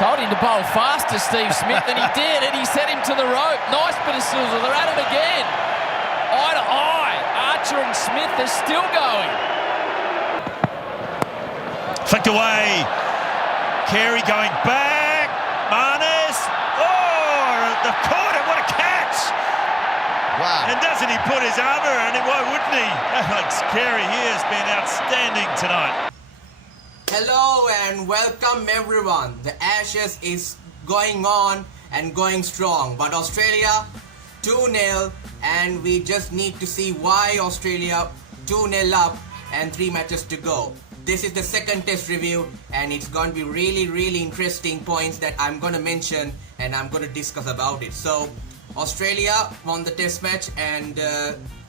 Told him to bowl faster, Steve Smith, and he did, and he set him to the rope. Nice bit of silver. They're at it again. Eye to eye. Archer and Smith are still going. Flicked away. Carey going back. Marnus. Oh, the corner. What a catch. Wow. And doesn't he put his arm around him? Why wouldn't he? Alex Carey here has been outstanding tonight. Hello and welcome everyone. The Ashes is going on and going strong, but Australia 2-0, and we just need to see why Australia 2-0 up and 3 matches to go. This is the second test review and it's going to be really interesting points that I'm going to mention and I'm going to discuss about it. So Australia won the test match and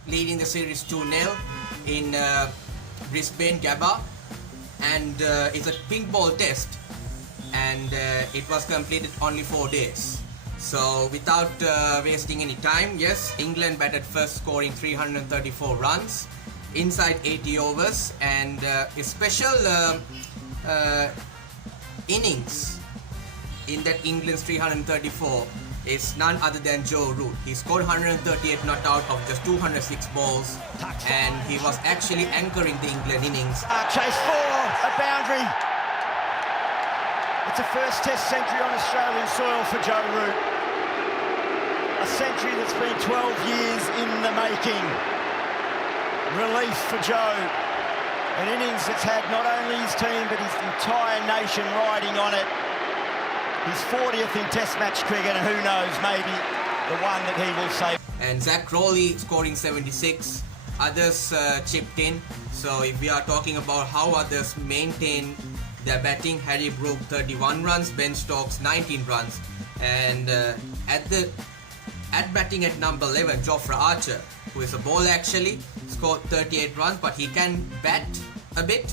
leading the series 2-0 in Brisbane, Gabba. And it's a pink ball test, and it was completed only 4 days. So without wasting any time, yes, England batted first, scoring 334 runs inside 80 overs, and a special innings in that England's 334 is none other than Joe Root. He scored 138 not out of just 206 balls, and he was actually anchoring the England innings. Chase for a boundary. It's a first test century on Australian soil for Joe Root. A century that's been 12 years in the making. Relief for Joe. An innings that's had not only his team but his entire nation riding on it. His 40th in Test match cricket, and who knows, maybe the one that he will save. And Zach Crawley scoring 76. Others chipped in. So if we are talking about how others maintain their batting, Harry Brook 31 runs, Ben Stokes 19 runs, and at batting at number 11, Jofra Archer, who is a bowler actually, scored 38 runs, but he can bat a bit.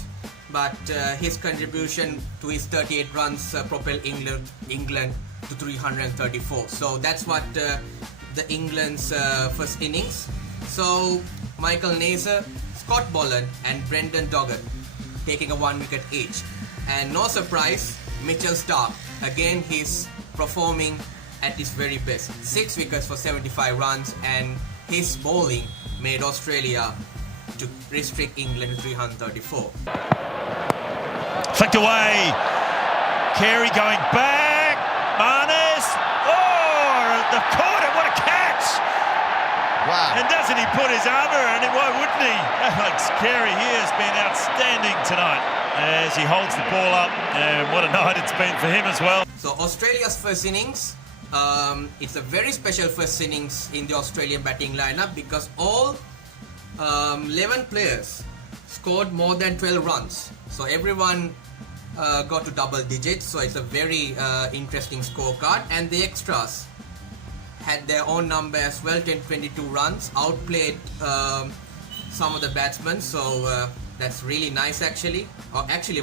But his contribution to his 38 runs propelled England to 334. So that's what the England's first innings. So Michael Naser, Scott Boland and Brendan Doggett taking a 1 wicket each. And no surprise, Mitchell Starc, again he's performing at his very best. 6 wickets for 75 runs, and his bowling made Australia to restrict England to 334. Flicked away. Carey going back. Marnus. Oh, the corner. What a catch. Wow. And doesn't he put his arm around him? Why wouldn't he? Alex Carey here has been outstanding tonight as he holds the ball up. And what a night it's been for him as well. So Australia's first innings, it's a very special first innings in the Australian batting lineup because all 11 players scored more than 12 runs. So everyone got to double digits, so it's a very interesting scorecard. And the extras had their own number as well, 22 runs, outplayed some of the batsmen, so that's really nice actually. Or actually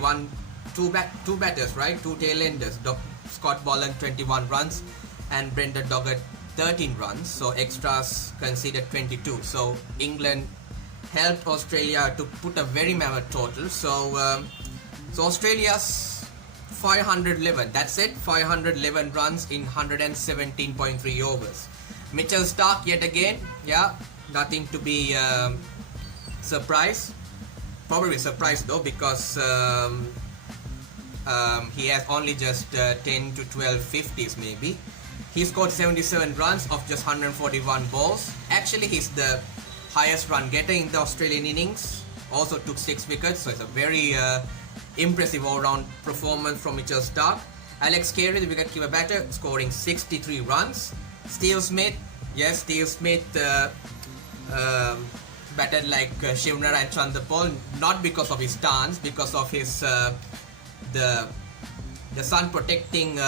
two batters, right? Two tail-enders, Scott Boland 21 runs and Brendan Doggett 13 runs, so extras conceded 22. So England helped Australia to put a very mammoth total. So Australia's 511, that's it, 511 runs in 117.3 overs. Mitchell Starc yet again, yeah, nothing to be surprised. Probably surprised though, because he has only just 10 to 12 50s maybe. He scored 77 runs of just 141 balls. Actually, he's the highest run getter in the Australian innings. Also took 6 wickets, so it's a very impressive all-round performance from Mitchell Starc. Alex Carey, the wicket-keeper batter, scoring 63 runs. Steve Smith, yes, Steve Smith batted like Shivnara and Chanderpaul, not because of his stance, because of his the sun protecting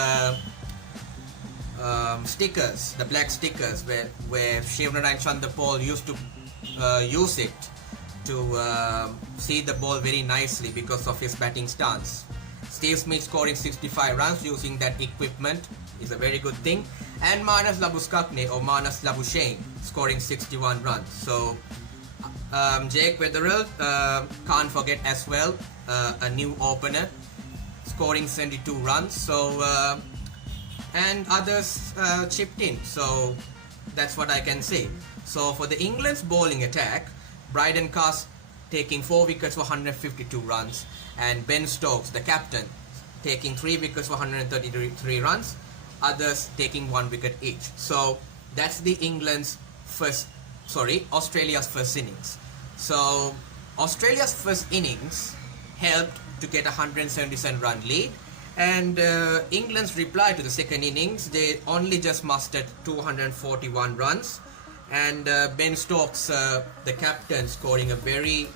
stickers, the black stickers, where Shivnara and Chanderpaul used to use it to see the ball very nicely because of his batting stance. Steve Smith scoring 65 runs using that equipment is a very good thing. And Marnus Labuschagne or Marnus Labuschagne scoring 61 runs. So Jake Weatherall, can't forget as well, a new opener, scoring 72 runs. So and others chipped in. So that's what I can say. So for the England's bowling attack, Brydon Cast taking 4 wickets for 152 runs, and Ben Stokes, the captain, taking 3 wickets for 133 runs. Others taking 1 wicket each. So that's the Australia's first innings. So Australia's first innings helped to get a 177 run lead, and England's reply to the second innings, they only just mustered 241 runs, and Ben Stokes, the captain, scoring a very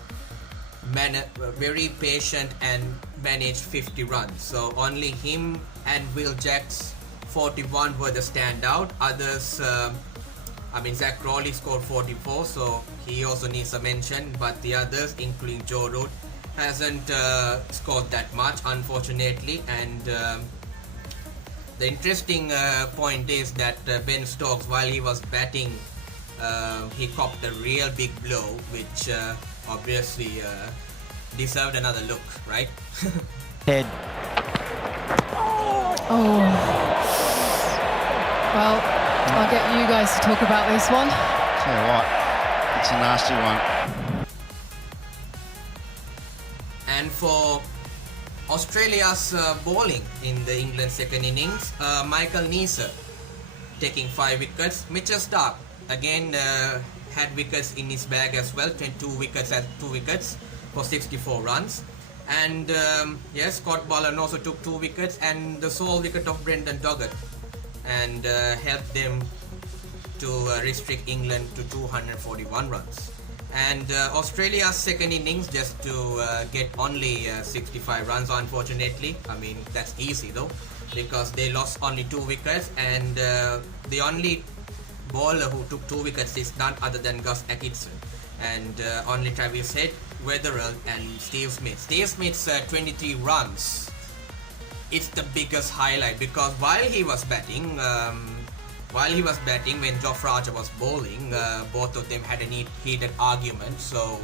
patient and managed 50 runs. So only him and Will Jacks 41 were the standout. Others, Zach Crawley scored 44, so he also needs a mention, but the others, including Joe Root, hasn't scored that much, unfortunately. And the interesting point is that Ben Stokes, while he was batting, he copped a real big blow, which obviously deserved another look, right? Head. Oh. Well, I'll get you guys to talk about this one. Tell you what, it's a nasty one. And for Australia's bowling in the England second innings, Michael Neser taking 5 wickets. Mitchell Starc again had wickets in his bag as well, 2 wickets for 64 runs. And Scott Boland also took 2 wickets, and the sole wicket of Brendan Doggett, and helped them to restrict England to 241 runs. And Australia's second innings just to get only 65 runs, unfortunately. I mean, that's easy though, because they lost only 2 wickets, and the only bowler who took 2 wickets is none other than Gus Atkinson, and only Travis Head, Weatherall and Steve Smith. Steve Smith's 23 runs, it's the biggest highlight, because while he was batting, when Jofra Archer was bowling, both of them had a heated argument. So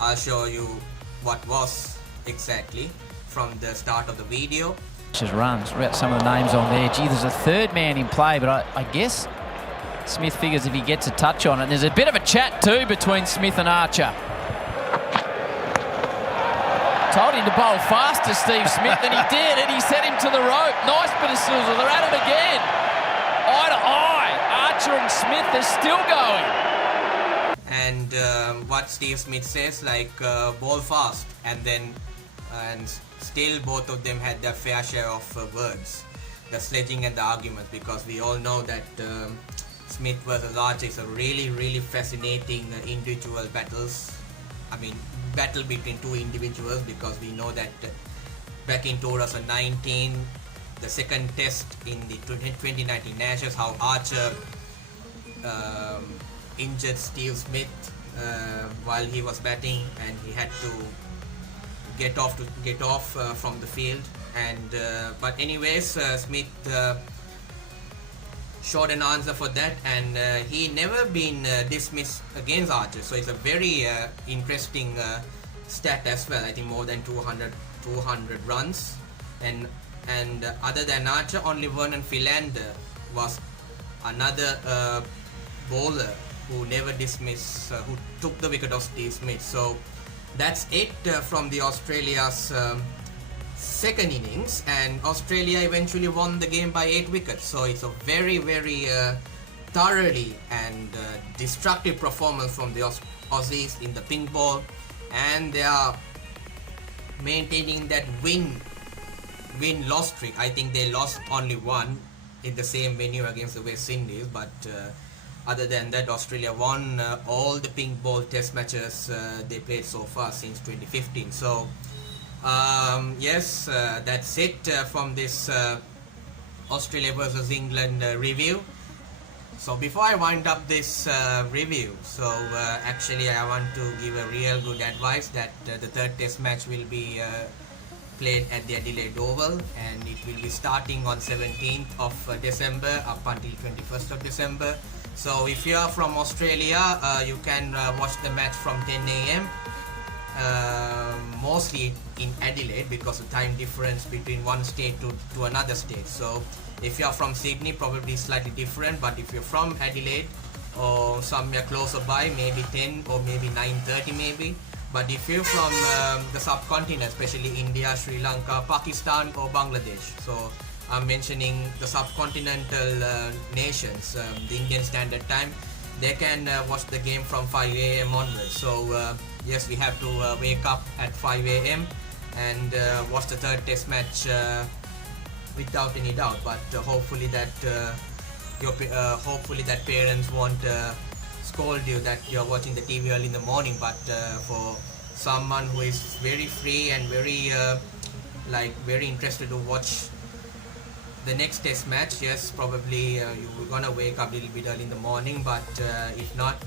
I'll show you what was exactly from the start of the video. Just runs, read some of the names on there. Gee, there's a third man in play, but I guess Smith figures if he gets a touch on it. There's a bit of a chat too between Smith and Archer. Told him to bowl faster, Steve Smith, and he did, and he set him to the rope. Nice bit of sizzle. They're at it again. Eye to eye. Archer and Smith are still going. And what Steve Smith says, like bowl fast, and still both of them had their fair share of words, the sledging and the arguments, because we all know that Smith versus Archer is a really fascinating individual battles. I mean, battle between two individuals, because we know that back in 2019, the second test in the 2019 Ashes, how Archer injured Steve Smith while he was batting, and he had to get off from the field. And but anyways, Smith showed an answer for that, and he never been dismissed against Archer, so it's a very interesting stat as well. I think more than 200 runs, and other than Archer, only Vernon Philander was another bowler who never dismissed, who took the wicket of Steve Smith. So that's it from the Australia's second innings, and Australia eventually won the game by 8 wickets. So it's a very thoroughly and destructive performance from the Aussies in the pink ball, and they are maintaining that win-loss streak. I think they lost only one in the same venue against the West Indies, but other than that, Australia won all the pink ball test matches they played so far since 2015. So yes, that's it from this Australia versus England review. So before I wind up this review, so actually I want to give a real good advice that the third test match will be played at the Adelaide Oval, and it will be starting on 17th of December up until 21st of December. So if you are from Australia, you can watch the match from 10 a.m. mostly in Adelaide because of time difference between one state to another state. So if you're from Sydney, probably slightly different, but if you're from Adelaide or somewhere closer by, maybe 10 or maybe 9:30 maybe. But if you're from the subcontinent, especially India, Sri Lanka, Pakistan or Bangladesh, so I'm mentioning the subcontinental nations, the Indian Standard Time, they can watch the game from 5 a.m. onwards. So yes, we have to wake up at 5 a.m. and watch the third test match without any doubt. But hopefully that hopefully that parents won't scold you that you're watching the TV early in the morning. But for someone who is very free and very very interested to watch the next test match, yes, probably you're gonna wake up a little bit early in the morning. But if not,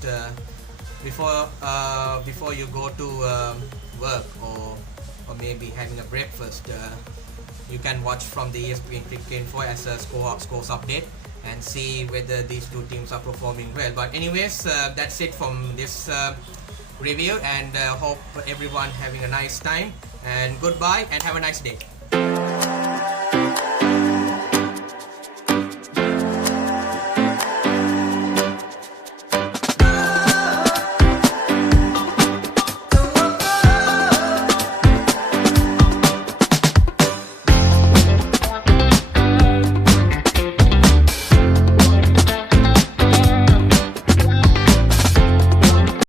before you go to work or maybe having a breakfast, you can watch from the ESPN Cricket Info as a scores update and see whether these two teams are performing well. But anyways, that's it from this review, and hope everyone having a nice time, and goodbye and have a nice day.